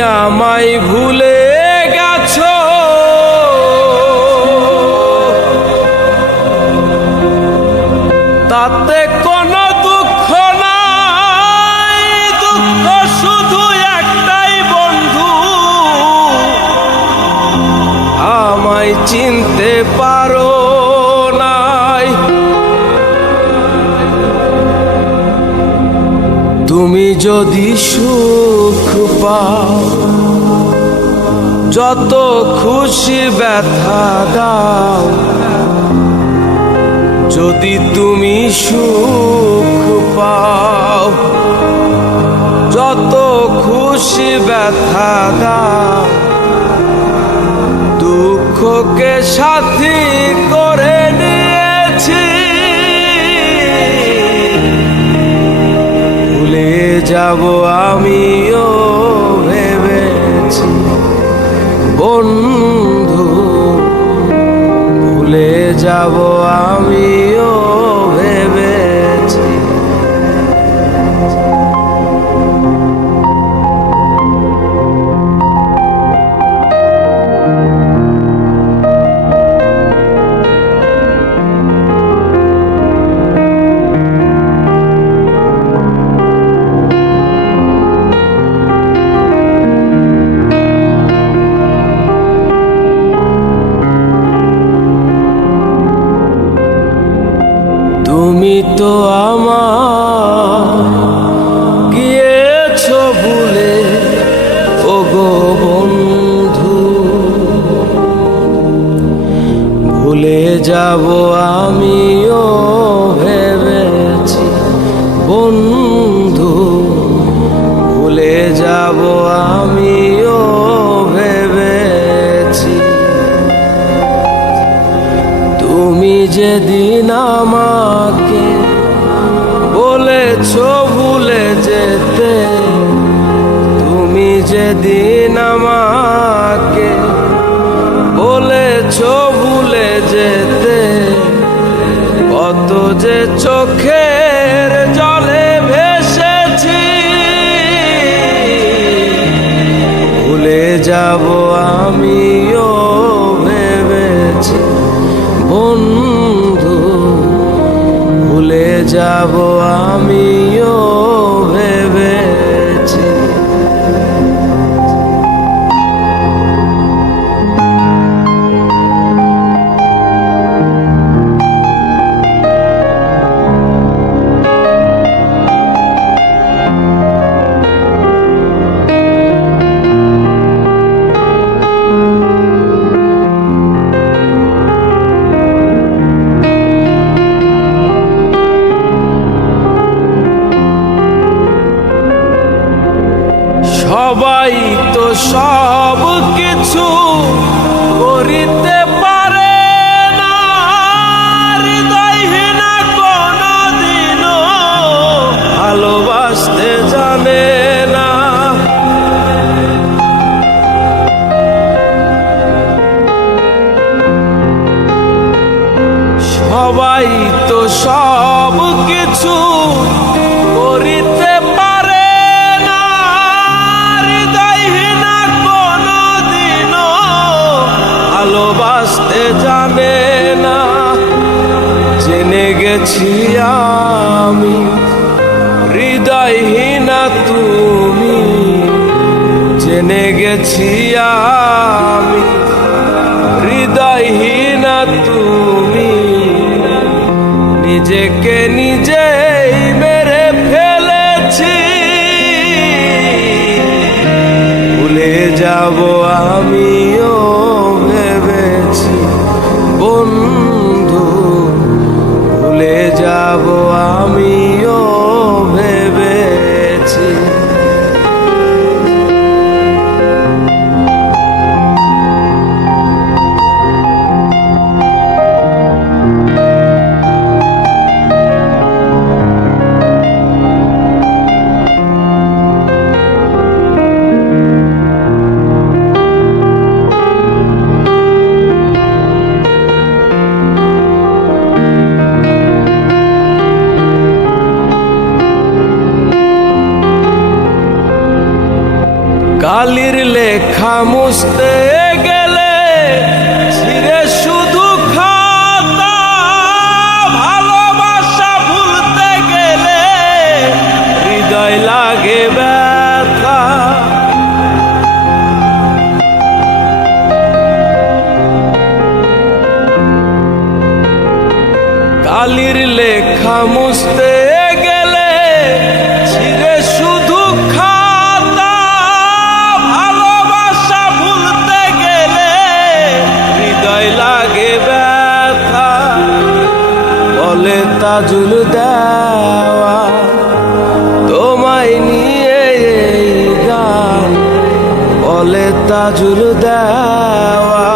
আমায় ভুলে গেছো, তাতে কোনো দুঃখ নাই, দুঃখ শুধু একটাই বন্ধু, আমায় চিনতে পারো নাই। তুমি যদি সুখ পাও, যত খুশি ব্যথা দাও, যদি তুমি সুখ পাও, যত খুশি ব্যথা দাও, দুঃখকে সাথী করে নিয়েছি, ভুলে যাব আমিও ভেবেছি বন্ধু, ভুলে যাব আমিও ভেবেছি। তুমি তো আমার গিয়েছো ভুলে, ওগো বন্ধু, ভুলে যাব আমিও ভেবেছি বন্ধু, ভুলে যাব আমিও ভেবেছি। তুমি যেদিন আমাকে বলেছো ভুলে যেতে, তুমি যেদিন আমাকে বলেছো ভুলে যেতে, কত যে চোখের জলে ভেসেছি, ভুলে যাব আমিও ভেবেছি বন্ধু, ভুলে যাব আমিও ভেবেছি। সবাই তো সব কিছু করিতে পারে না, হৃদয়হীনা কোনদিনও ভালোবাসতে জানে না। সবাই তো সব কিছু করিতে পারে না, হৃদয়হীনা কোনদিনও ভালোবাসতে জানে না। জেনে গেছি আমি হৃদয়হীনা তুমি, জেনে গেছি আমি হৃদয়হীনা তুমি, নিজেকে নিজেই মেরে ফেলেছি, ভুলে যাব আমিও ভেবেছি বন্ধু, ভুলে যাব আমিও ভেবেছি। কালির লেখা মুছতে গেলে ছিঁড়ে শুধু খাতা, ভালোবাসা ভুলতে গেলে হৃদয় লাগে ব্যথা। কালির লেখা মুছতে গেলে ছিঁড়ে শুধু খাতা, ভালোবাসা ভুলতে গেলে হৃদয় লাগে ব্যথা। বলে তাজুল দেওয়া তোমায় নিয়ে এই গান, বলে তাজুল দেওয়া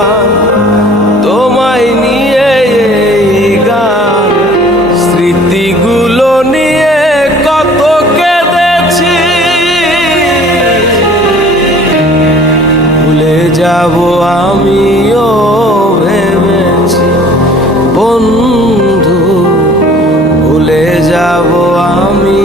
তোমায় নিয়ে এই গান। স্মৃতিগুলো নিয়ে কত কেঁদেছি, ভুলে যাব আমিও ভেবেছি বন্ধু, ভুলে যাব আমি